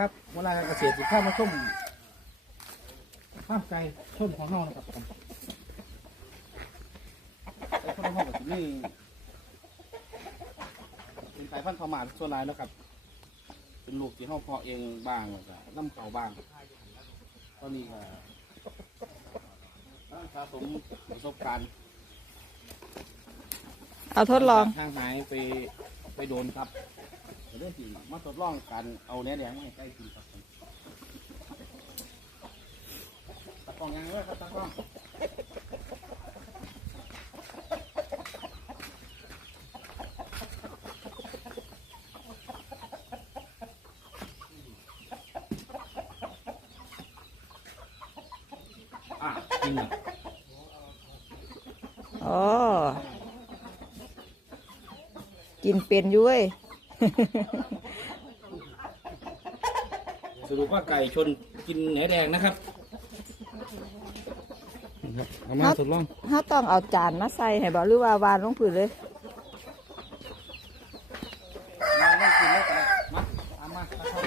ครับเวลาเกษตรสินค้ามาชมข้ามไก่ชมของเรานะครับผมไอ้คนละห้องกับที่นี่เป็นสายพันธุ์พม่าส่วนหลายแล้วครับ เป็นลูกที่ห้องเพาะเองบ้างแล้วก็น้ำเขาบ้างตอนนี้ก็กำลังสะสมประสบการณ์เอาทดลองทางหายไปไปโดนครับ เรื่องที่มาทดลองการเอาเนื้อแดงมาให้ใกล้กินครับตะกรองยังไงครับตะกร้องอะกินเนาะอ๋อ กินเป็นอยุ้ย สรุปว่าไก่ชนกินเนื้อแดงนะครับนะครับเอามาครับทดลองถ้าต้องเอาจานมาใส่ให้บอกหรือว่าวานลงผืนเลยมาเล่นกินเล่นกันเลยมาตามมาตามมา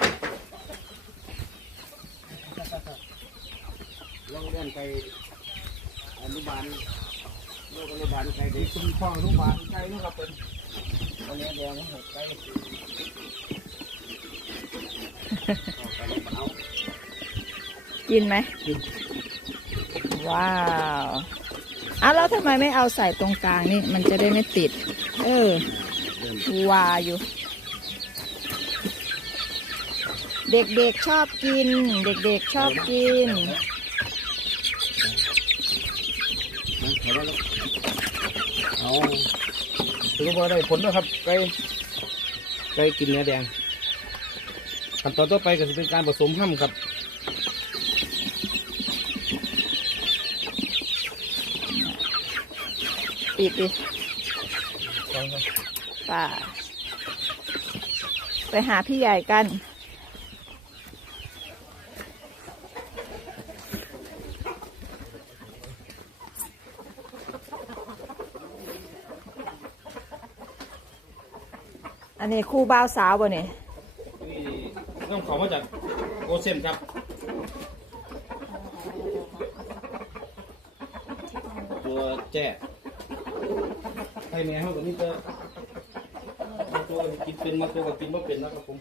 ลองเล่นไก่อนุบาลโลกอนุบาลไก่เด็กคุณพ่ออนุบาลไก่นะครับเป็น กินไหม ว้าวอะแล้วทำไมไม่เอาใส่ตรงกลางนี่ มันจะได้ไม่ติด เออวาอยู่ เด็กๆชอบกิน เด็กๆชอบกินเอา สรุปว่าได้ผลแล้วครับไก่ไก่กินเนื้อแดงขั้นตอนต่อไปก็จะเป็นการผสมห้ำครับปิดดิป่าไปหาพี่ใหญ่กัน อันนี้คู่บ่าวสาวบ่เนี่ยนี่ต้องขอมาจากโกเซมครับตัวแจ้ให้แม่เขาตัวนี้จะมาตัวกินเป็นมาตัวก็กินไม่เป็นนะครับผม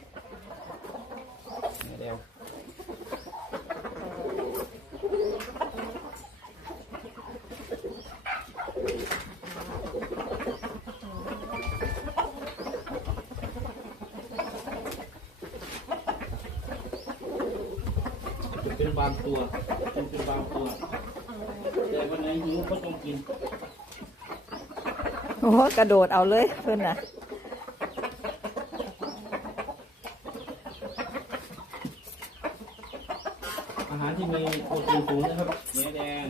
เป็นบางตัวเป็นเป็นบางตัว แต่วันไหนหิวก็ต้องกินโอ้โหกระโดดเอาเลยเพื่อนน่ะอาหารที่มีโปรตีนสูงนะครับเนื้อแดง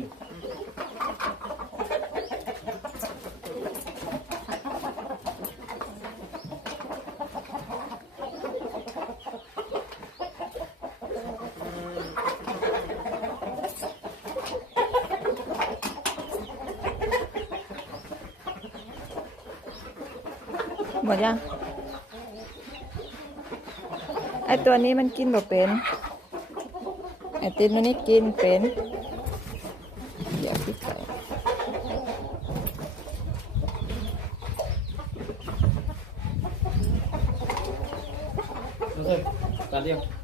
หมดยัง ไอตัวนี้มันกินแบบเป็น ไอตินมันนี่กินเป็นอย่าพิดใส่โอเคตัดเดียว